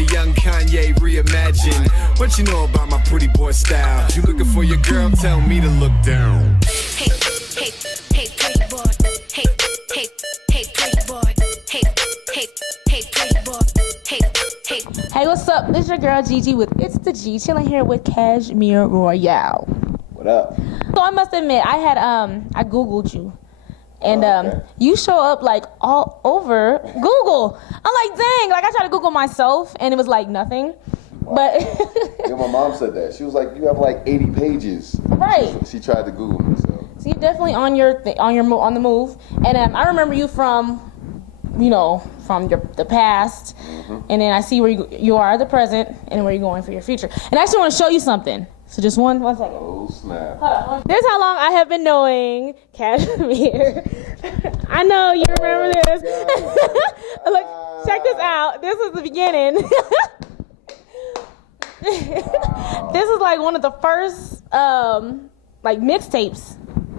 a young Kanye reimagined. What you know about my pretty boy style? You looking for your girl? Tell me to look down. Hey, hey, hey, pretty boy. Hey, hey, hey, pretty boy. Hey, hey, hey, pretty boy. Hey, hey. Hey, what's up? This is your girl Gigi with It's the G, chilling here with Kajmir Royale. What up? So I must admit, I Googled you. And okay. You show up like all over Google. I'm like, dang, like I tried to Google myself and it was like nothing. Wow. But Yeah, my mom said that. She was like, you have like 80 pages. Right. She tried to Google me, so. So you're definitely on on the move. And I remember you from the past. Mm-hmm. And then I see where you are at the present and where you're going for your future. And I actually want to show you something. So just one second. Oh, snap. Hold on. This is how long I have been knowing Kajmir. I know you remember this. Look, check this out. This is the beginning. Wow. This is like one of the first like mixtapes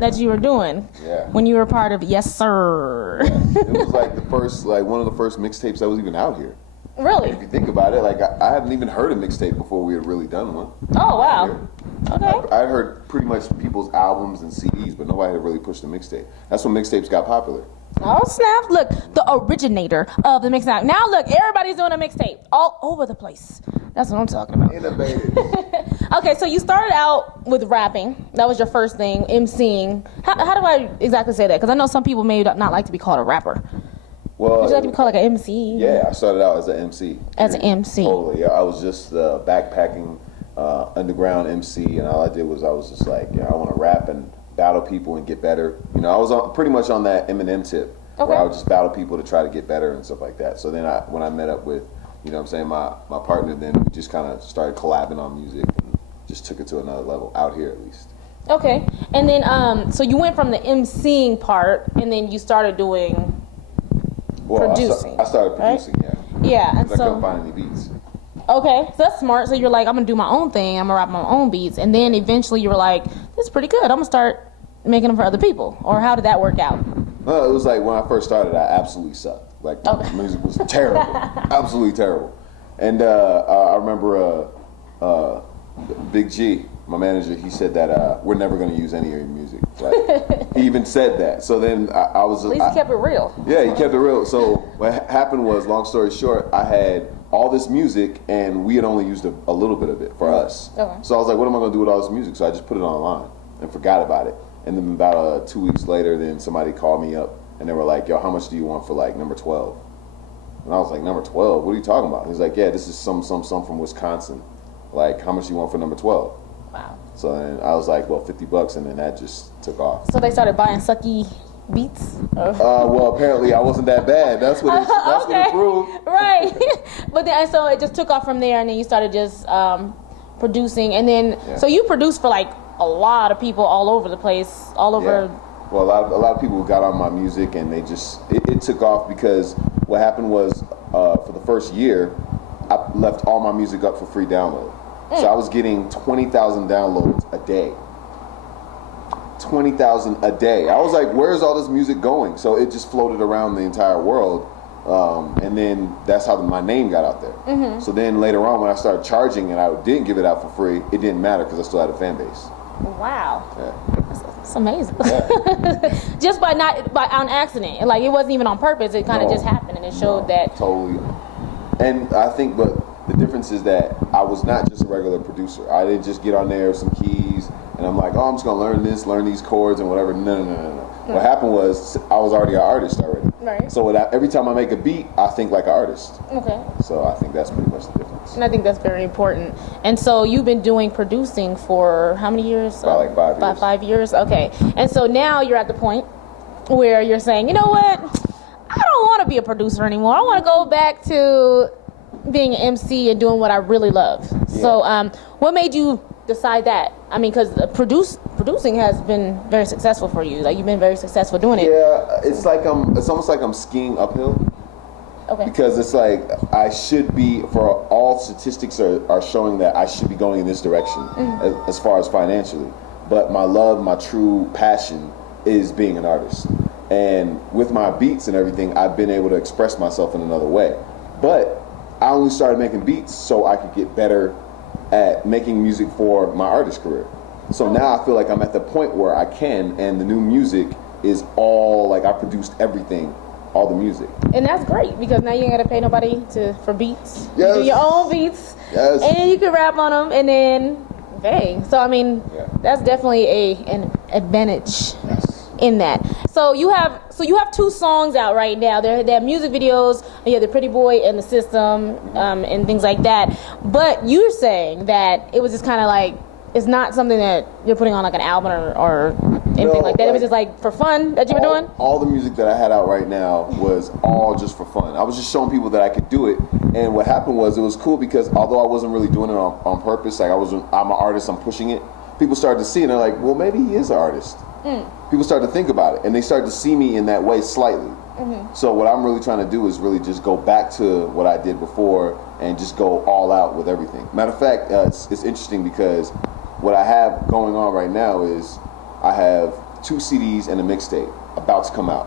that you were doing. Yeah. When you were part of Yes Sir. Yeah. It was like one of the first mixtapes that was even out here. Really? If you think about it, like I hadn't even heard a mixtape before we had really done one. Oh wow. Okay. I heard pretty much people's albums and CDs, but nobody had really pushed a mixtape. That's when mixtapes got popular. Oh snap! Look, the originator of the mixtape. Now look, everybody's doing a mixtape all over the place. That's what I'm talking about. Innovative. Okay, so you started out with rapping. That was your first thing, MCing. How do I exactly say that? Because I know some people may not like to be called a rapper. Well, Would you like to be called like an MC? Yeah, I started out as an MC. As an MC. Totally. Yeah, I was just backpacking underground MC, and all I did was I was just like, I want to rap and battle people and get better. I was pretty much on that Eminem tip, where I would just battle people to try to get better and stuff like that. So then when I met up with, my partner, then we just kind of started collabing on music and just took it to another level out here at least. Okay, and then so you went from the MCing part, and then you started doing producing. I started producing, right? Yeah, and I couldn't find any beats. Okay, so that's smart. So you're like, I'm gonna do my own thing. I'm gonna rap my own beats, and then eventually you were like, this is pretty good. I'm gonna start making them for other people. Or how did that work out? No, it was like when I first started, I absolutely sucked. Like the music was terrible, absolutely terrible. And I remember Big G, my manager, he said that we're never gonna use any of your music. Like, he even said that. So then I was. At least he kept it real. Yeah, he kept it real. So what happened was, long story short, I had all this music and we had only used a little bit of it for us. Okay. So I was like, what am I gonna do with all this music? So I just put it online and forgot about it. And then about 2 weeks later, then somebody called me up and they were like, yo, how much do you want for like number 12? And I was like, number 12? What are you talking about? He's like, yeah, this is some from Wisconsin. Like, how much do you want for number 12? Wow. So then I was like, well, $50, and then that just took off. So they started buying sucky beats? Well, apparently I wasn't that bad. That's what it proved. Right. But then, so it just took off from there, and then you started just producing, and then, so you produced for like a lot of people all over the place, all over. Yeah. Well, a lot of people got on my music, and they just, it took off because what happened was, for the first year, I left all my music up for free download. So I was getting 20,000 downloads a day. 20,000 a day. I was like, where's all this music going? So it just floated around the entire world. And then that's how my name got out there. Mm-hmm. So then later on, when I started charging and I didn't give it out for free, it didn't matter because I still had a fan base. Wow. Yeah. That's amazing. Yeah. Just by on accident. Like, it wasn't even on purpose. It kind of just happened, and it showed that. Totally. And I think, but the difference is that I was not just a regular producer. I didn't just get on there with some keys and I'm like, oh, I'm just gonna learn these chords and whatever. No. What happened was I was already an artist already. Right. So every time I make a beat, I think like an artist. Okay. So I think that's pretty much the difference. And I think that's very important. And so you've been doing producing for how many years? About like 5 years. About 5 years. Okay. And so now you're at the point where you're saying, you know what? I don't want to be a producer anymore. I want to go back to being an MC and doing what I really love. Yeah. So what made you decide that? I mean, because producing has been very successful for you. Like, you've been very successful doing it. Yeah, it's like it's almost like I'm skiing uphill. Okay. Because it's like I should be, for all statistics are showing that I should be going in this direction as far as financially. But my love, my true passion is being an artist. And with my beats and everything, I've been able to express myself in another way. But I only started making beats so I could get better at making music for my artist career. So now I feel like I'm at the point where I can, and the new music is all like I produced everything, all the music. And that's great because now you ain't gotta pay nobody for beats. Yes. You do your own beats. Yes. And you can rap on them, and then bang. So I mean, that's definitely an advantage in that. So you have 2 songs out right now. They're music videos. You have the Pretty Boy and the System, and things like that. But you're saying that it was just kind of like, it's not something that you're putting on like an album or anything like that. It was just like for fun that you were doing? All the music that I had out right now was all just for fun. I was just showing people that I could do it. And what happened was, it was cool because although I wasn't really doing it on purpose, like I'm an artist, I'm pushing it, people started to see it and they're like, well, maybe he is an artist. People started to think about it and they started to see me in that way slightly. So what I'm really trying to do is really just go back to what I did before and just go all out with everything. Matter of fact, it's interesting because what I have going on right now is I have 2 CDs and a mixtape about to come out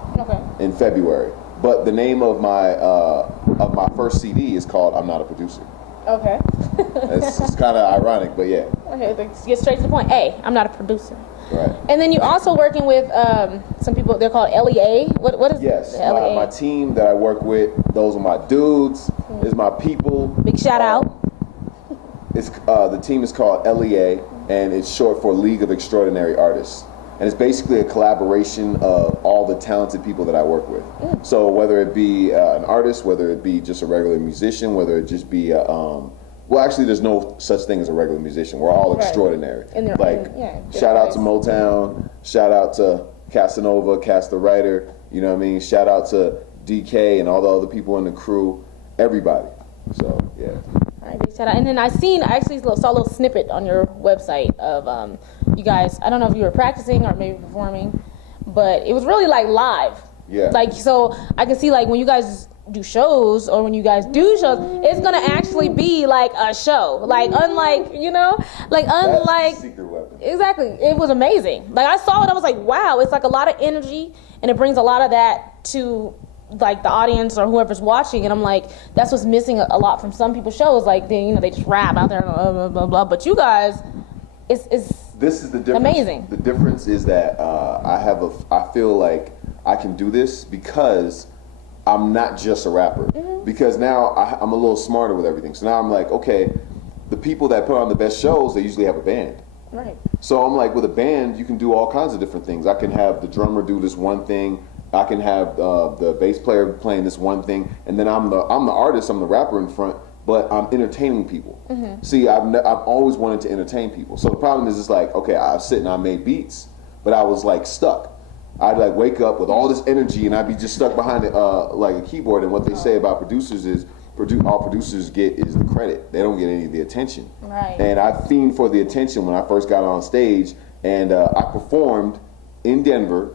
in February. But the name of my first CD is called I'm Not a Producer. Okay. It's kind of ironic, but yeah. Okay, let's get straight to the point. Hey, I'm not a producer. Right. And then you're also working with some people, they're called L.E.A. What is Yes, L.E.A.? my team that I work with, those are my dudes, is my people. Big shout out. It's the team is called L.E.A. and it's short for League of Extraordinary Artists. And it's basically a collaboration of all the talented people that I work with. So whether it be an artist, whether it be just a regular musician, whether it just be well, actually, there's no such thing as a regular musician. We're all extraordinary. Shout out to Motown. Shout out to Casanova, Cass the writer. You know what I mean? Shout out to DK and all the other people in the crew. Everybody. So yeah. All right, big shout out. And then I actually saw a little snippet on your website of you guys. I don't know if you were practicing or maybe performing, but it was really like live. Yeah. Like, so I can see like when you guys do shows or when you guys do shows, it's gonna actually be like a show. Like unlike, That's the secret weapon. Exactly. It was amazing. Like I saw it, I was like, wow, it's like a lot of energy and it brings a lot of that to like the audience or whoever's watching, and I'm like, that's what's missing a lot from some people's shows. Like they just rap out there, blah blah blah. But you guys, this is the difference. Amazing. The difference is that I feel like I can do this because I'm not just a rapper. Because now I'm a little smarter with everything. So now I'm like, okay, the people that put on the best shows, they usually have a band. Right. So I'm like, with a band, you can do all kinds of different things. I can have the drummer do this one thing. I can have the bass player playing this one thing, and then I'm the artist, I'm the rapper in front, but I'm entertaining people. See, I've always wanted to entertain people. So the problem is, it's like, okay, I sit and I made beats, but I was like stuck. I'd like wake up with all this energy, and I'd be just stuck behind like a keyboard. And what they say about producers is, all producers get is the credit. They don't get any of the attention. Right. And I fiend for the attention when I first got on stage, and I performed in Denver.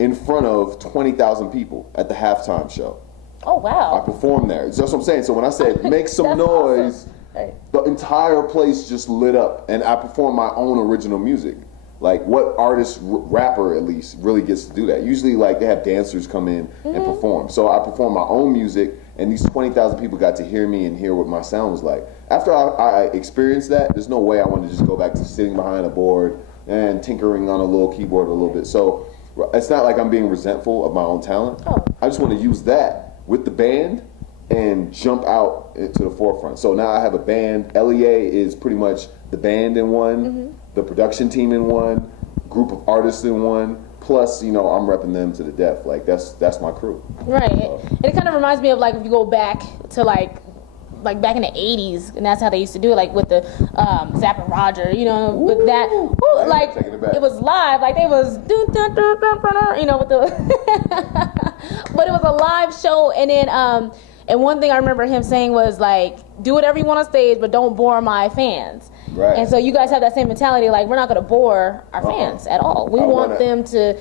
In front of 20,000 people at the halftime show. Oh wow! I performed there. That's what I'm saying. So when I said make some noise, awesome. The entire place just lit up, and I performed my own original music. Like, what artist, rapper at least, really gets to do that? Usually, like, they have dancers come in and perform. So I performed my own music, and these 20,000 people got to hear me and hear what my sound was like. After I experienced that, there's no way I wanted to just go back to sitting behind a board and tinkering on a little keyboard a little bit. So it's not like I'm being resentful of my own talent. I just want to use that with the band and jump out to the forefront. So now I have a band. L.E.A. is pretty much the band in one, the production team in one, group of artists in one, plus, I'm repping them to the death. Like, that's my crew. Right. It kind of reminds me of, like, if you go back to, like back in the 80s, and that's how they used to do it, like with the Zapp and Roger, with that, like, it was live, like they was, with the, but it was a live show, and then, and one thing I remember him saying was, like, do whatever you want on stage, but don't bore my fans. Right. And so you guys have that same mentality, like, we're not going to bore our fans at all. We want them to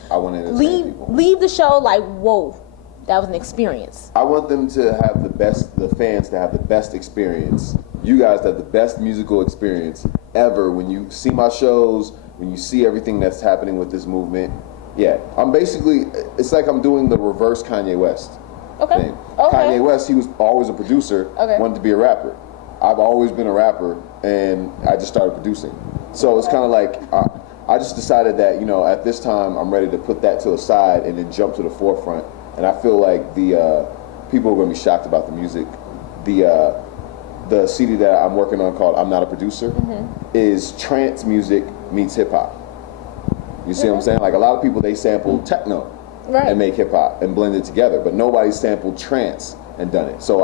leave the show like, whoa. That was an experience. I want them to have the fans to have the best experience. You guys have the best musical experience ever when you see my shows, when you see everything that's happening with this movement. Yeah, it's like I'm doing the reverse Kanye West. Okay. Kanye West, he was always a producer, wanted to be a rapper. I've always been a rapper, and I just started producing. So it's kind of like I just decided that, you know, at this time I'm ready to put that to the side and then jump to the forefront. And I feel like the people are going to be shocked about the music. The CD that I'm working on called I'm Not a Producer is trance music meets hip hop. You see what I'm saying? Like a lot of people, they sample techno and make hip hop and blend it together, but nobody sampled trance and done it. So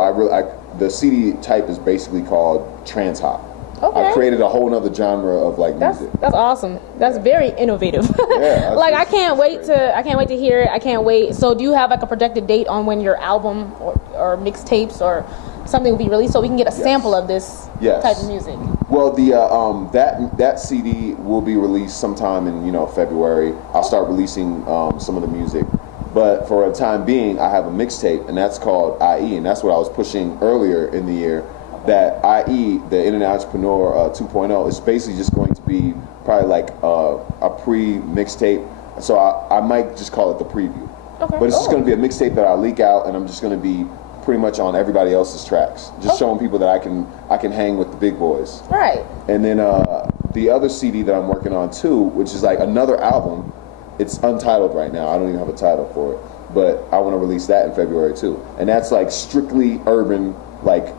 the CD type is basically called trance hop. I created a whole nother genre of like music. That's awesome. That's very innovative. Yeah, like I can't wait to hear it. I can't wait. So do you have like a projected date on when your album or mixtapes or something will be released so we can get a sample of this type of music? Well, that CD will be released sometime in February. I'll start releasing some of the music, but for a time being, I have a mixtape, and that's called IE, and that's what I was pushing earlier in the year. That IE, the Internet Entrepreneur 2.0, is basically just going to be probably like a pre-mixtape. So I might just call it the preview. Okay. But it's just going to be a mixtape that I leak out, and I'm just going to be pretty much on everybody else's tracks, just showing people that I can hang with the big boys. Right. And then the other CD that I'm working on too, which is like another album. It's untitled right now. I don't even have a title for it, but I want to release that in February too. And that's like strictly urban, like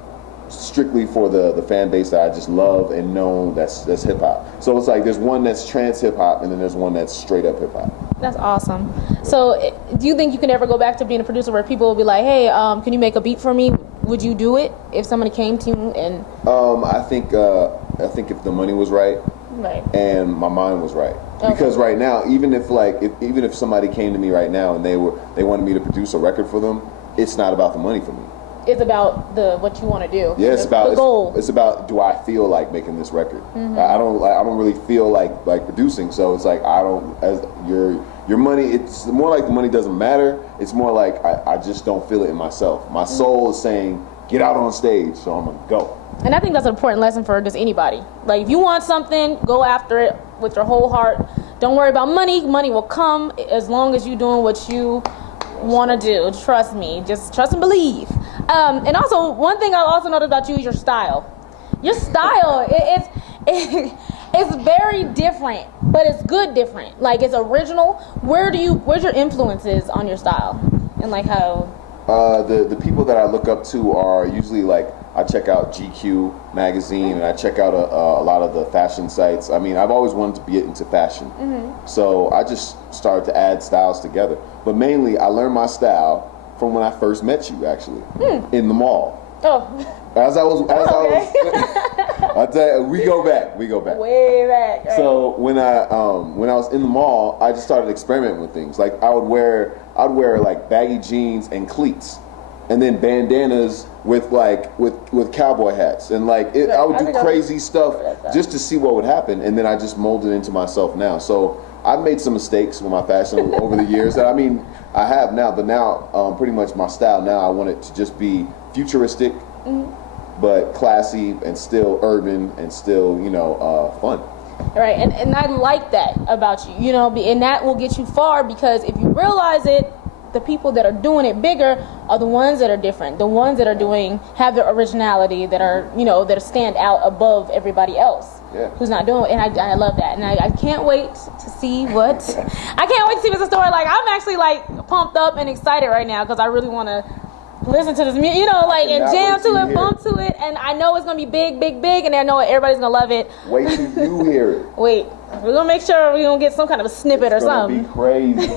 strictly for the fan base that I just love and know that's hip hop. So it's like there's one that's trance hip hop, and then there's one that's straight up hip hop. That's awesome. So do you think you can ever go back to being a producer where people will be like, hey, can you make a beat for me? Would you do it if somebody came to you and I think if the money was right and my mind was right. Because right now, even if somebody came to me right now and they wanted me to produce a record for them, it's not about the money for me. It's about what you want to do. Yeah, it's about the goal. It's about, do I feel like making this record? I don't really feel like producing. So it's like your money. It's more like the money doesn't matter. It's more like I just don't feel it in myself. My soul is saying, get out on stage. So I'm gonna go. And I think that's an important lesson for just anybody. Like if you want something, go after it with your whole heart. Don't worry about money. Money will come as long as you're doing what you want to do. Trust me. Just trust and believe. And also, one thing I also noticed about you is your style. Your style, it's very different, but it's good different. Like it's original. Where's your influences on your style, and like how? The people that I look up to are usually like I check out GQ magazine and I check out a lot of the fashion sites. I mean, I've always wanted to get into fashion, so I just started to add styles together. But mainly, I learned my style from when I first met you, actually, in the mall. Oh. I was, I tell you, we go back. Way back. Right. So when I was in the mall, I just started experimenting with things. Like I'd wear like baggy jeans and cleats, and then bandanas with cowboy hats, and like I would do crazy stuff just to see what would happen, and then I just molded into myself now. So I've made some mistakes with my fashion over the years. I mean, I have now, but now pretty much my style now, I want it to just be futuristic, but classy and still urban and still, fun. Right, and I like that about you, and that will get you far, because if you realize it, the people that are doing it bigger are the ones that are different, the ones that are have their originality, that are, that stand out above everybody else. Yeah. Who's not doing it, and I love that, and I can't wait to see what's the story. Like I'm actually like pumped up and excited right now because I really want to listen to this music, and jam to it, bump to it, and I know it's gonna be big, big, big, and I know everybody's gonna love it. Wait till you hear it. Wait, we're gonna make sure we're gonna get some kind of a snippet or something. It's gonna be crazy.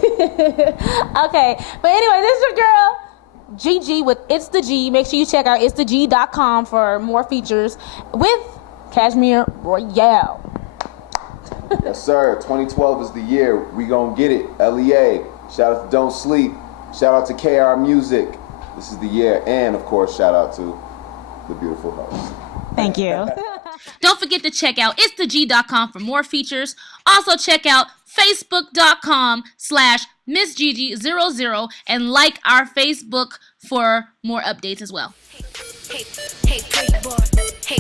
Okay, but anyway, this is your girl Gigi with It's the G. Make sure you check out itstheg.com for more features with Kajmir Royale. Yes, sir. 2012 is the year. We gonna get it. L.E.A. Shout out to Don't Sleep. Shout out to KR Music. This is the year. And, of course, shout out to the beautiful host. Thank you. Don't forget to check out itstheg.com for more features. Also check out facebook.com/MissGigi00 and like our Facebook for more updates as well. Hey, pretty boy. Hey,